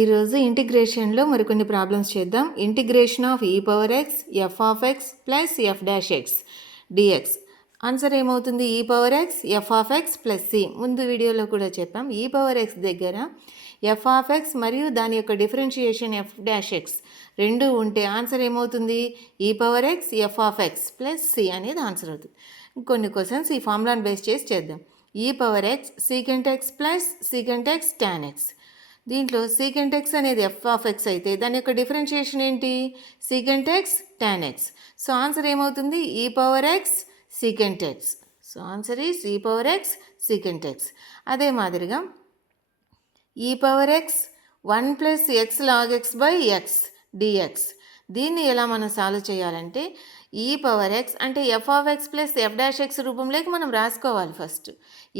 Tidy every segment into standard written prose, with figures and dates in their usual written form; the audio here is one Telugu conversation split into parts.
ఈరోజు ఇంటిగ్రేషన్లో మరికొన్ని ప్రాబ్లమ్స్ చేద్దాం. Integration of e power X F of X plus F dash x dx. Answer ఏమవుతుంది? E power X F of X plus c. ముందు వీడియోలో కూడా చెప్పాం. ఈ పవర్ ఎక్స్ దగ్గర ఎఫ్ ఆఫ్ ఎక్స్ మరియు దాని యొక్క డిఫరెన్షియేషన్ ఎఫ్ డాష్ ఎక్స్ రెండు ఉంటే ఆన్సర్ ఏమవుతుంది? E power X F of X plus c అనేది ఆన్సర్ అవుతుంది. కొన్ని క్వశ్చన్స్ ఈ ఫార్ములాను బేస్ చేసి చేద్దాం. E power x secant x plus secant x tan x. దీంట్లో సీకెంట్ ఎక్స్ అనేది ఎఫ్ ఆఫ్ ఎక్స్ అయితే దాని యొక్క డిఫరెన్షియేషన్ ఏంటి? Secant x tan x. So answer ఏమవుతుంది? E power x secant x. So answer is e power x secant x. అదే మాదిరిగా e power X 1 plus x log x by x dx. దీన్ని ఎలా మనం సాల్వ్ చేయాలంటే ఈ పవర్ ఎక్స్ అంటే f of X plus F dash x రూపంలోకి మనం రాసుకోవాలి. ఫస్ట్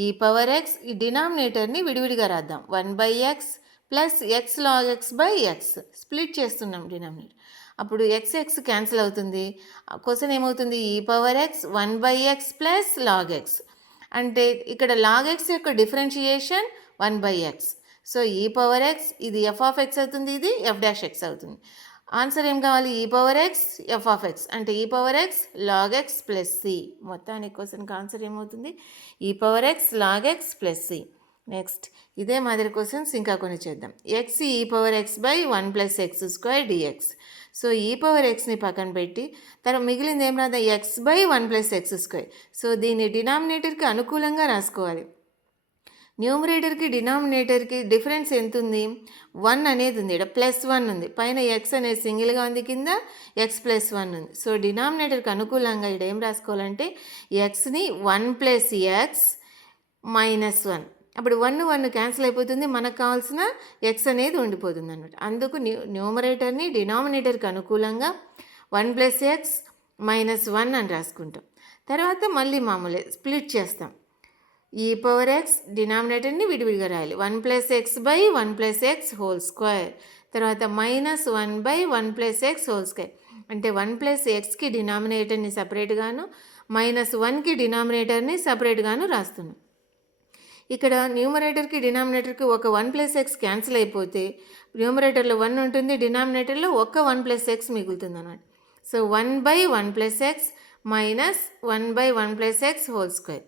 ఈ పవర్ ఎక్స్ ఈ డినామినేటర్ని విడివిడిగా రాద్దాం. 1 by x plus x log x by x split చేస్తున్నాం డినామినేటర్. అప్పుడు ఎక్స్ ఎక్స్ క్యాన్సిల్ అవుతుంది. క్వశ్చన్ ఏమవుతుంది? E power X 1 by x plus log x. అంటే ఇక్కడ లాగ్ ఎక్స్ యొక్క differentiation 1 by x. So e power x ఇది ఎఫ్ ఆఫ్ ఎక్స్ అవుతుంది, ఇది ఎఫ్ డాష్ ఎక్స్ అవుతుంది. ఆన్సర్ ఏం కావాలి? E power X F of x అంటే e power x log x plus C. మొత్తానికి క్వశ్చన్కి ఆన్సర్ ఏమవుతుంది? E power x log x plus c. Next ఇదే మాదిరి క్వశ్చన్స్ ఇంకా కొన్ని చేద్దాం. X e power x by 1 plus x square dx. So e power ఎక్స్ని పక్కన పెట్టి తర్వాత మిగిలింది ఏం రాదా? X by 1 plus x square. So దీన్ని డినామినేటర్కి అనుకూలంగా రాసుకోవాలి. న్యూమరేటర్కి డినామినేటర్కి డిఫరెన్స్ ఎంత ఉంది? 1 అనేది ఉంది. ఇక్కడ +1 ఉంది. పైన ఎక్స్ అనేది సింగిల్గా ఉంది, కింద ఎక్స్ +1 ఉంది. సో డినామినేటర్కి అనుకూలంగా ఇక్కడ ఏం రాసుకోవాలంటే ఎక్స్ని 1 ప్లస్ ఎక్స్ -1. అప్పుడు 1 క్యాన్సిల్ అయిపోతుంది. మనకు కావాల్సిన ఎక్స్ అనేది ఉండిపోతుంది అన్నమాట. అందుకు న్యూమరేటర్ని డినామినేటర్కి అనుకూలంగా 1 ప్లస్ ఎక్స్ -1 అని రాసుకుంటాం. తర్వాత మళ్ళీ మామూలే స్ప్లిట్ చేస్తాం. ఈ పవర్ ఎక్స్ డినామినేటర్ని విడివిడిగా రాయాలి. 1 plus X by 1 plus X whole square. తర్వాత -1 by 1 plus X whole square. అంటే 1 ప్లస్ ఎక్స్కి డినామినేటర్ని సపరేట్గాను -1కి డినామినేటర్ని సపరేట్గాను రాస్తున్నాం. ఇక్కడ న్యూమరేటర్కి డినామినేటర్కి ఒక 1 ప్లస్ ఎక్స్ క్యాన్సిల్ అయిపోతే న్యూమరేటర్లో 1 ఉంటుంది, డినామినేటర్లో ఒక్క 1 ప్లస్ ఎక్స్ మిగులుతుంది అన్నమాట. So 1 by 1 plus X -1 by 1 plus X whole square.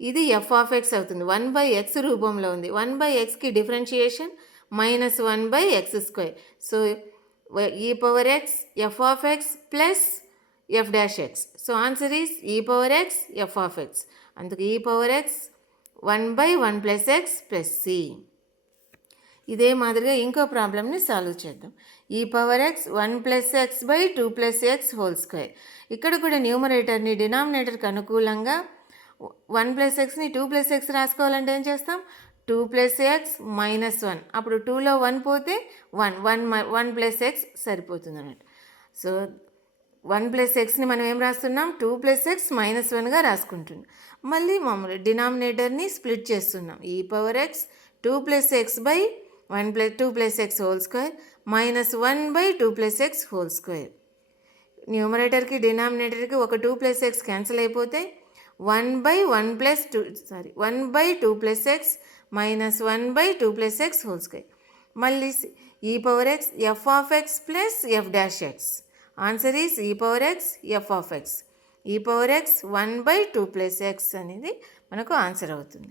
ఇది ఎఫ్ ఆఫ్ ఎక్స్ అవుతుంది. 1 బై ఎక్స్ రూపంలో ఉంది. 1 బై ఎక్స్కి differentiation -1 by X square. So e power X F of X plus F dash X. So answer is e power X F of X. అందుకు e power X 1 by 1 plus X plus C. ఇదే మాదిరిగా ఇంకో ప్రాబ్లమ్ని సాల్వ్ చేద్దాం. E power X 1 plus X by 2 plus X whole square. ఇక్కడ కూడా న్యూమరేటర్ని డినామినేటర్కి అనుకూలంగా 1 ప్లస్ ఎక్స్ని 2 ప్లస్ ఎక్స్ రాసుకోవాలంటే ఏం చేస్తాం? 2 ప్లస్ ఎక్స్ -1. అప్పుడు 2లో 1 పోతే 1 ప్లస్ ఎక్స్ సరిపోతుంది అన్నట్టు. సో 1 ప్లస్ ఎక్స్ని మనం ఏం రాస్తున్నాం? 2 ప్లస్ ఎక్స్ -1గా రాసుకుంటున్నాం. మళ్ళీ మామూలు డినామినేటర్ని స్ప్లిట్ చేస్తున్నాం. E power X 2 plus X by 2 plus X whole square -1 by 2 plus X whole square. న్యూమరేటర్కి డినామినేటర్కి ఒక 2 ప్లస్ ఎక్స్ క్యాన్సిల్ అయిపోతే 1 by 2 plus X -1 by 2 plus X whole square. మళ్ళీ e power X F of X plus F dash X. Answer is e power X F of X. E power X 1 by 2 plus X అనేది మనకు ఆన్సర్ అవుతుంది.